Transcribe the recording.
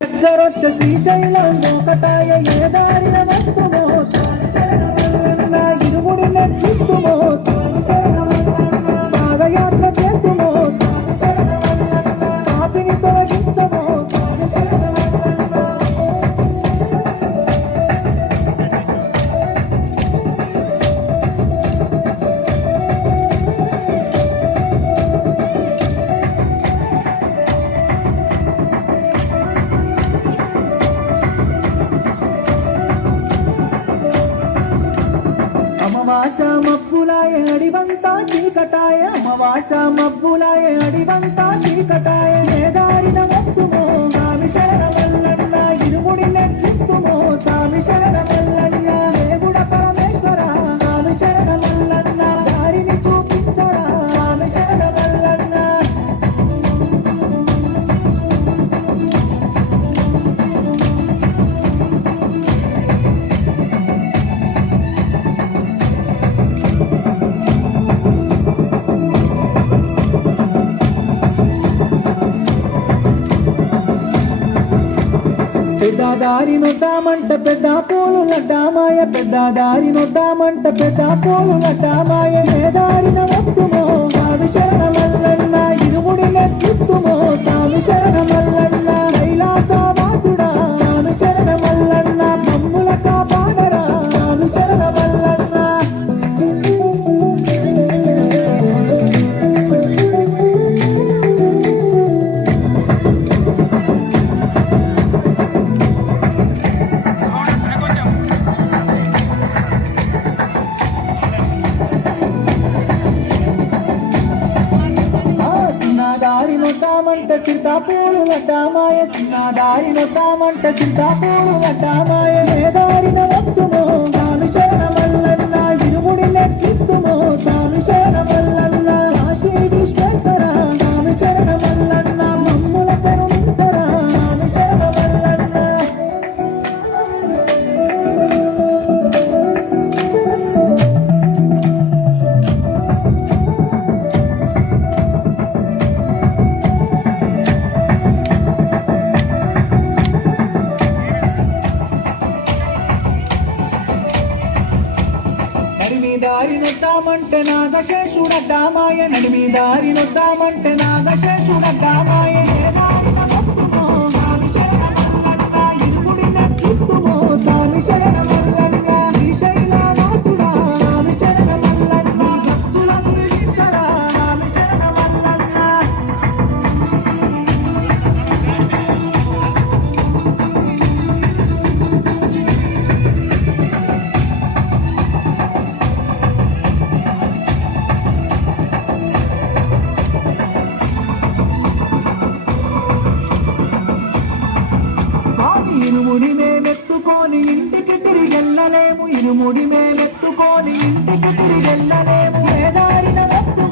దగ్గరొచ్చ శ్రీశైలం ఒకటాయ ఏ దారిన వస్తుమో నా ఇరుముడి నెట్టుమో పాదయాత్ర చేస్తుమో పాపిని తొలగించమో అమవాస మబ్బులాయ అడివంతా చీకటాయ అమవాస మబ్బులాయ అడివంతా చీకటాయ ఏ దారిన వస్తుమో స్వామి శరణమల్లన్న ఇరుముడి నెట్టుమో స్వామి శరణమల్లన్న దేవుడ పరమేశ్వర స్వామి శరణమల్లన్న దారిని చూపించరా స్వామి శరణమల్లన్న పెద్దదారి నొద్దామంట పెద్ద పూలు లడ్డామాయ పెద్దదారి నొద్దామంట పెద్ద పూలు లడ్డామాయ ఏ దారిన వస్తుమో స్వామి శరణమల్లన్న ఇరుముడి నెట్టుమో స్వామి శరణమల్లన్న కైలాస వాసుడా స్వామి శరణమల్లన్న మమ్ముల కాపాడరా స్వామి శరణమల్లన్న నొద్దామంట చింతాపూలు లడ్డామాయ చిన్న దారి నొద్దామంట చింతాపూలు లడ్డామాయ ఏ దారిన వస్తుమో స్వామి శరణమల్లన్న ఇరుముడి నెట్టుమో స్వామి శరణమల్లన్న కాశీ విశ్వేశ్వర స్వామి శరణమల్లన్న మమ్ముల కరుణించరా స్వామి శరణమల్లన్న దారి నొద్దామంటే నాగశేషుడడ్డామాయ నడిమి దారి నొద్దామంటే నాగశేషుడడ్డామాయ ఏ దారిన వస్తుమో స్వామి శరణమల్లన్న ఇరుముడి నెట్టుమో స్వామి శరణమల్లన్న శ్రీశైల వాసుడా స్వామి శరణమల్లన్న భక్తులను నిలిచరా స్వామి శరణమల్లన్న ఇరుముడి మేమెత్తుకొని ఇంటికి తిరిగెళ్ళలేము ఇరుముడి మేమెత్తుకొని ఇంటికి తిరిగెళ్ళలేము ఏ దారిన వస్తు